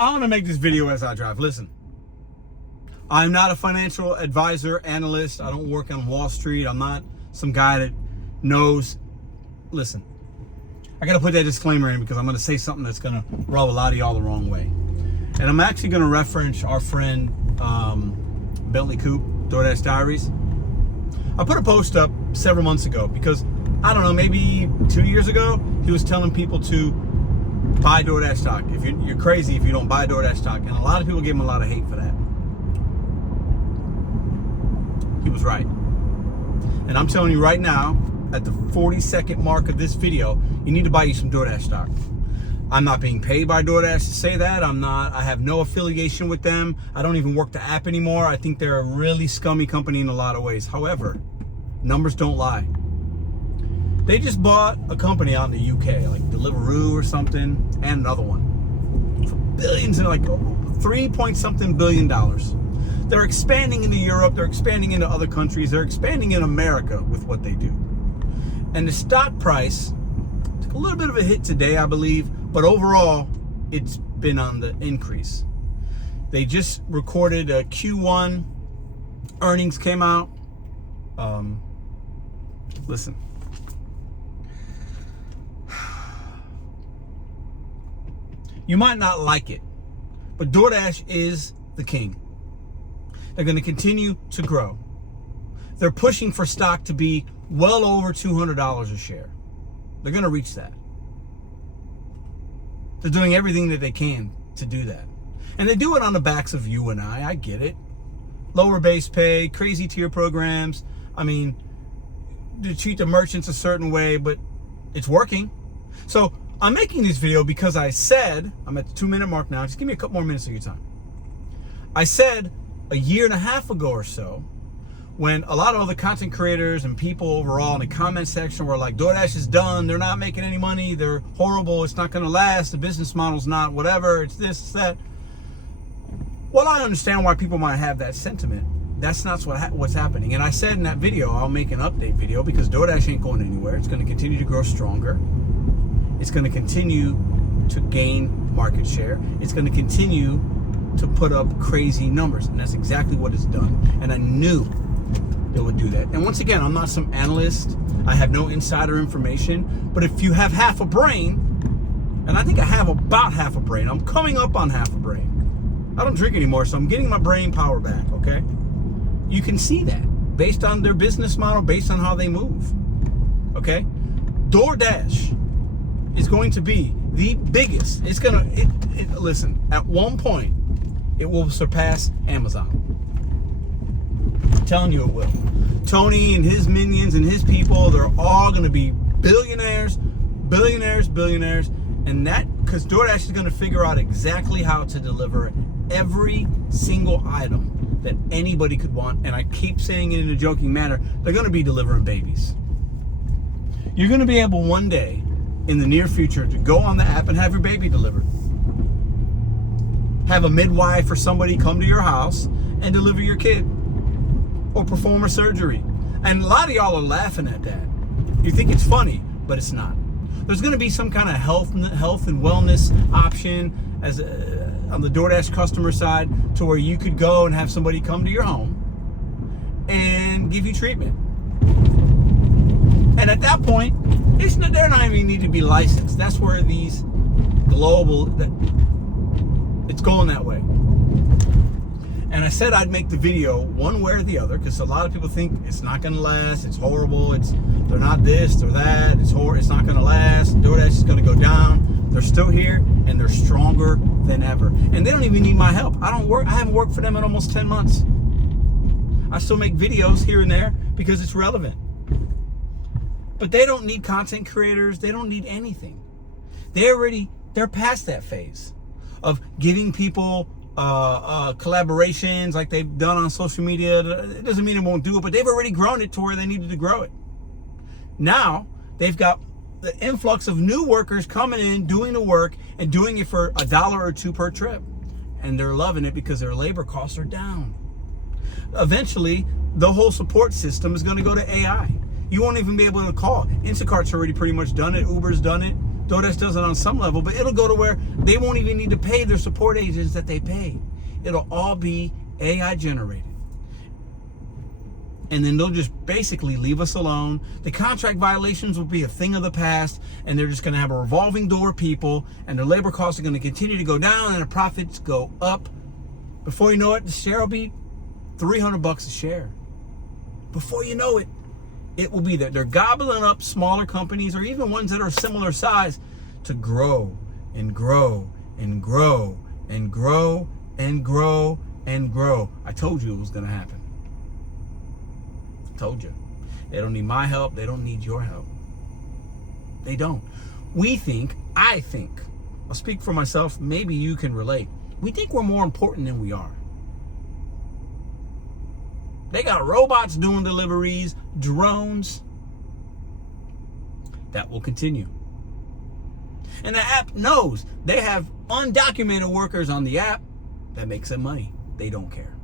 I want to make this video as I drive. Listen, I'm not a financial advisor, analyst. I don't work on Wall Street. I'm not some guy that knows. Listen, I got to put that disclaimer in because I'm going to say something that's going to rub a lot of y'all the wrong way. And I'm actually going to reference our friend Bentley Coop, DoorDash Diaries. I put a post up several months ago because, I don't know, maybe 2 years ago, he was telling people to buy DoorDash stock. If you're crazy if you don't buy DoorDash stock. And a lot of people gave him a lot of hate for that. He was right. And I'm telling you right now, at the 40-second mark of this video, you need to buy you some DoorDash stock. I'm not being paid by DoorDash to say that. I have no affiliation with them. I don't even work the app anymore. I think they're a really scummy company in a lot of ways. However, numbers don't lie. They just bought a company out in the UK, like Deliveroo or something, and another one. For billions, like 3-point-something billion dollars. They're expanding into Europe. They're expanding into other countries. They're expanding in America with what they do. And the stock price took a little bit of a hit today, I believe, but overall, it's been on the increase. They just recorded a Q1 earnings came out. Listen. You might not like it, but DoorDash is the king. They're going to continue to grow. They're pushing for stock to be well over $200 a share. They're going to reach that. They're doing everything that they can to do that. And they do it on the backs of you and I get it. Lower base pay, crazy tier programs. I mean, they treat the merchants a certain way, but it's working. So I'm making this video because I said, I'm at the 2-minute mark now. Just give me a couple more minutes of your time. I said a year and a half ago or so, when a lot of other content creators and people overall in the comment section were like, DoorDash is done, they're not making any money, they're horrible, it's not gonna last, the business model's not whatever, it's this, it's that. Well, I understand why people might have that sentiment. That's not what's happening. And I said in that video, I'll make an update video because DoorDash ain't going anywhere. It's gonna continue to grow stronger. It's gonna continue to gain market share. It's gonna continue to put up crazy numbers. And that's exactly what it's done. And I knew it would do that. And once again, I'm not some analyst. I have no insider information. But if you have half a brain, and I think I have about half a brain, I'm coming up on half a brain. I don't drink anymore, so I'm getting my brain power back, okay? You can see that based on their business model, based on how they move, okay? DoorDash is going to be the biggest. It's gonna, listen, at one point, it will surpass Amazon. I'm telling you it will. Tony and his minions and his people, they're all going to be billionaires, billionaires, billionaires. And that, because DoorDash is going to figure out exactly how to deliver every single item that anybody could want. And I keep saying it in a joking manner, they're going to be delivering babies. You're going to be able one day in the near future to go on the app and have your baby delivered. Have a midwife or somebody come to your house and deliver your kid. Or perform a surgery. And a lot of y'all are laughing at that. You think it's funny, but it's not. There's going to be some kind of health and wellness option as on the DoorDash customer side to where you could go and have somebody come to your home and give you treatment. And at that point, they're not even need to be licensed. That's where these it's going that way. And I said I'd make the video one way or the other because a lot of people think it's not going to last, it's horrible, they're not this, they're that, it's not going to last, DoorDash is going to go down. They're still here and they're stronger than ever. And they don't even need my help. I haven't worked for them in almost 10 months. I still make videos here and there because it's relevant. But they don't need content creators, they don't need anything. They're past that phase of giving people collaborations like they've done on social media. It doesn't mean it won't do it, but they've already grown it to where they needed to grow it. Now they've got the influx of new workers coming in, doing the work, and doing it for $1 or $2 per trip. And they're loving it because their labor costs are down. Eventually, the whole support system is going to go to AI. You won't even be able to call. Instacart's already pretty much done it. Uber's done it. DoorDash does it on some level, but it'll go to where they won't even need to pay their support agents that they pay. It'll all be AI generated. And then they'll just basically leave us alone. The contract violations will be a thing of the past, and they're just going to have a revolving door of people, and their labor costs are going to continue to go down, and the profits go up. Before you know it, the share will be $300 a share. Before you know it, it will be there. They're gobbling up smaller companies or even ones that are similar size to grow and grow and grow and grow and grow and grow. I told you it was going to happen. I told you. They don't need my help. They don't need your help. They don't. I think, I'll speak for myself, maybe you can relate. We think we're more important than we are. They got robots doing deliveries, drones. That will continue. And the app knows they have undocumented workers on the app. That makes them money. They don't care.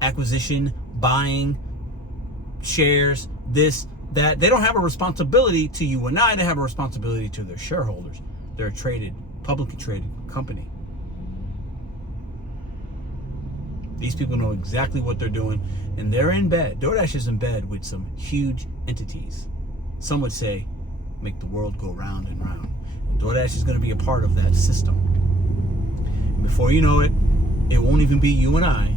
Acquisition, buying, shares, this, that. They don't have a responsibility to you and I. They have a responsibility to their shareholders. They're a publicly traded company. These people know exactly what they're doing, and they're in bed. DoorDash is in bed with some huge entities. Some would say, make the world go round and round. And DoorDash is going to be a part of that system. And before you know it, it won't even be you and I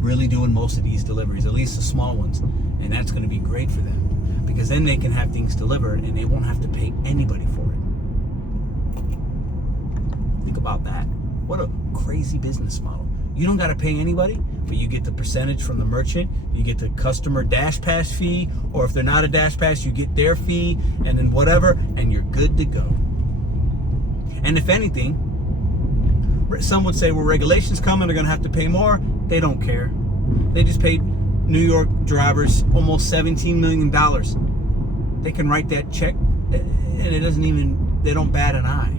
really doing most of these deliveries, at least the small ones. And that's going to be great for them, because then they can have things delivered and they won't have to pay anybody for it. Think about that. What a crazy business model. You don't got to pay anybody, but you get the percentage from the merchant. You get the customer Dash Pass fee, or if they're not a Dash Pass, you get their fee, and then whatever, and you're good to go. And if anything, some would say, well, regulations coming, they're going to have to pay more. They don't care. They just paid New York drivers almost $17 million. They can write that check, and it doesn't even, they don't bat an eye.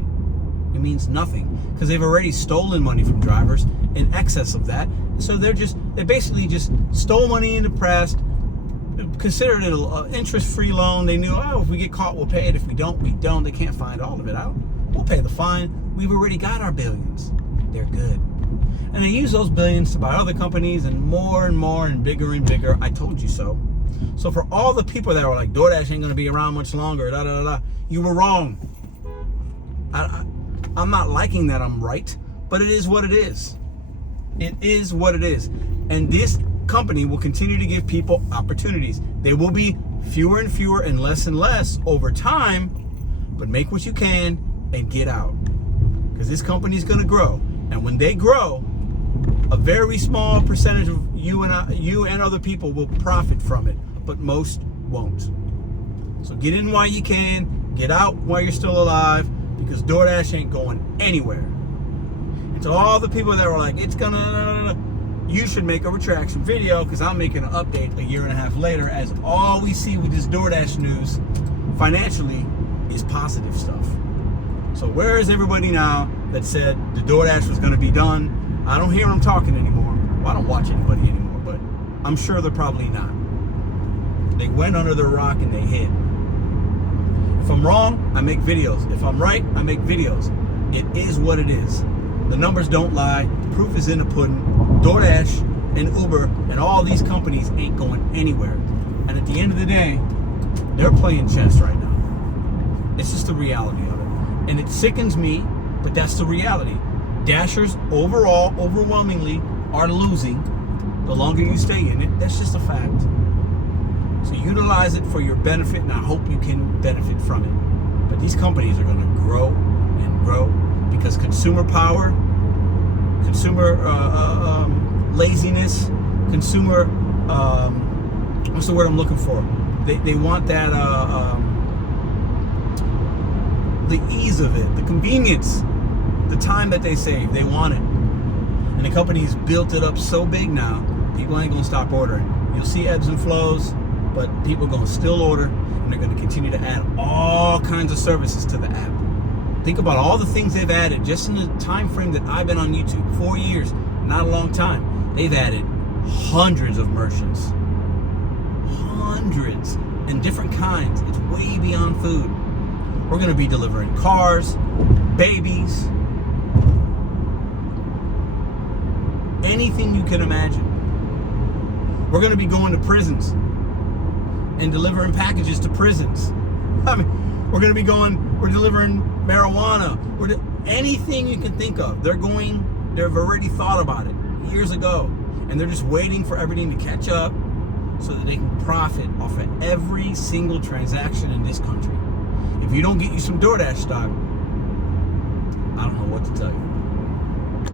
It means nothing, because they've already stolen money from drivers in excess of that. So they basically just stole money in the past, considered it an interest-free loan. They knew, if we get caught, we'll pay it. If we don't, we don't. They can't find all of it out. We'll pay the fine. We've already got our billions. They're good. And they use those billions to buy other companies and more and bigger and bigger. I told you so. So for all the people that were like, DoorDash ain't going to be around much longer, you were wrong. I'm not liking that I'm right, but it is what it is. It is what it is. And this company will continue to give people opportunities. There will be fewer and fewer and less over time, but make what you can and get out. Because this company is going to grow. And when they grow, a very small percentage of you and other people will profit from it, but most won't. So get in while you can, get out while you're still alive, because DoorDash ain't going anywhere. And to all the people that were like, it's gonna, you should make a retraction video, because I'm making an update a year and a half later, as all we see with this DoorDash news financially is positive stuff. So where is everybody now that said the DoorDash was going to be done? I don't hear them talking anymore. Well, I don't watch anybody anymore, but I'm sure they're probably not. They went under the rock and they hid. If I'm wrong, I make videos. If I'm right, I make videos. It is what it is. The numbers don't lie. The proof is in the pudding. DoorDash and Uber and all these companies ain't going anywhere. And at the end of the day, they're playing chess right now. It's just the reality of it. And it sickens me, but that's the reality. Dashers overall, overwhelmingly, are losing the longer you stay in it. That's just a fact. So utilize it for your benefit, and I hope you can benefit from it. But these companies are going to grow and grow, because consumer power, consumer laziness, consumer, what's the word I'm looking for? They want that, the ease of it, the convenience, the time that they save. They want it. And the company's built it up so big now, people ain't going to stop ordering. You'll see ebbs and flows, but people are going to still order, and they're going to continue to add all kinds of services to the app. Think about all the things they've added just in the time frame that I've been on YouTube, 4 years, not a long time. They've added hundreds of merchants. Hundreds. and different kinds. It's way beyond food. We're going to be delivering cars, babies, anything you can imagine. We're going to be going to prisons and delivering packages to prisons. I mean, we're delivering marijuana. Anything you can think of. They've already thought about it years ago. And they're just waiting for everything to catch up so that they can profit off of every single transaction in this country. If you don't get you some DoorDash stock, I don't know what to tell you.